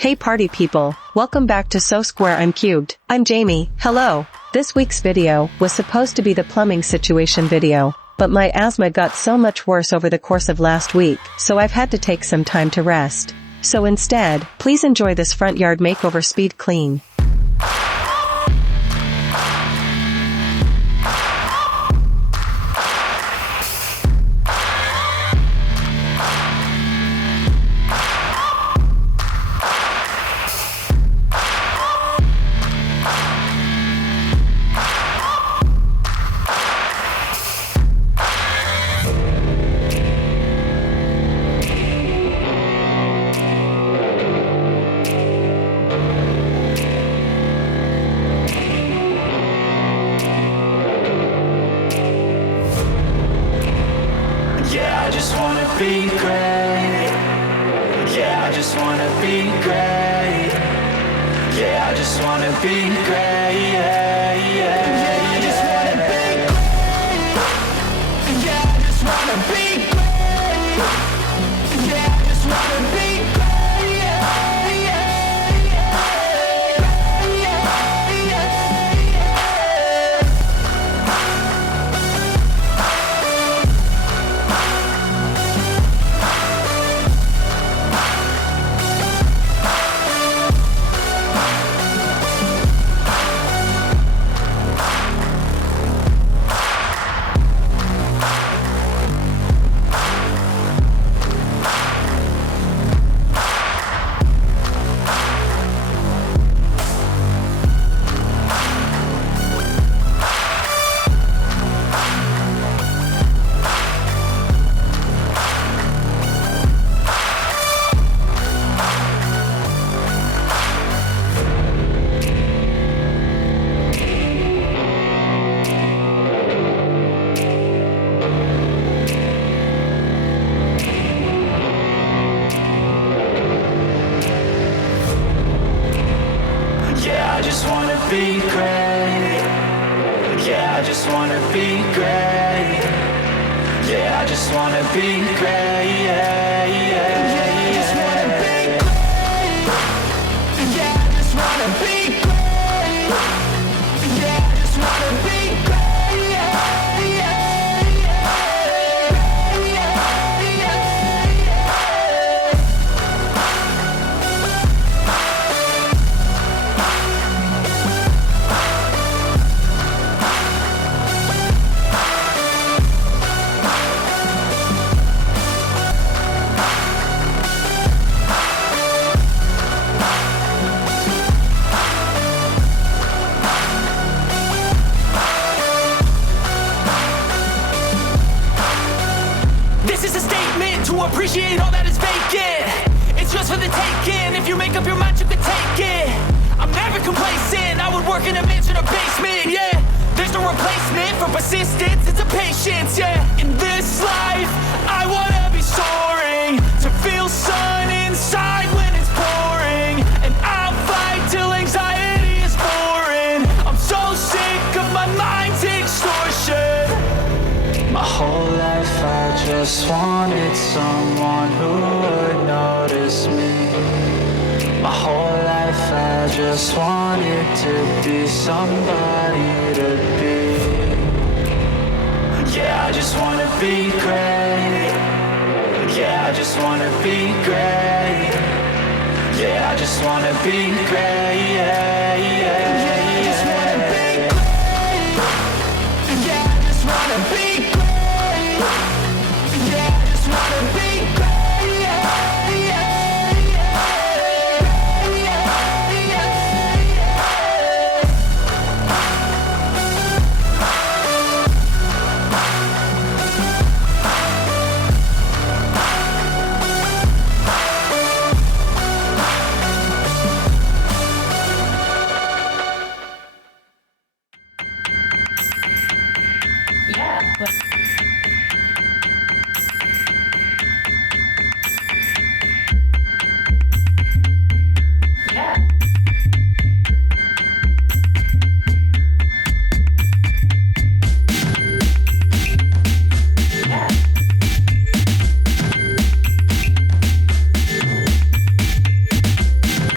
Hey party people, welcome back to So Square I'm Cubed. I'm Jamie, hello. This week's video was supposed to be the plumbing situation video, but my asthma got so much worse over the course of last week, so I've had to take some time to rest. So instead, please enjoy this front yard makeover speed clean. Yeah, I just wanna be great. Yeah, I just wanna be great. Yeah, I just wanna be great. Yeah, yeah, I just wanna be great. Yeah, I just wanna be great. Yeah, I just wanna be great. Yeah, yeah, I just wanna be great. Yeah, I just wanna be great. Yeah, I just wanna be great. Yeah, yeah, yeah, I just wanna be great. Yeah, I just wanna be great. Yeah, I just wanna be great. Yeah, yeah, to appreciate all that is vacant. It's just for the taking. If you make up your mind, you can take it. I'm never complacent. I would work in a mansion or basement, yeah. There's no replacement for persistence, it's a patience, yeah. In this life, I wanna be soaring, to feel sun inside when it's pouring. And I'll fight till anxiety is foreign. I'm so sick of my mind's extortion. My whole life I just wanted someone who would notice me. My whole life I just wanted to be somebody to be. Yeah, I just wanna be great. Yeah, I just wanna be great. Yeah, I just wanna be great. Yeah, yeah.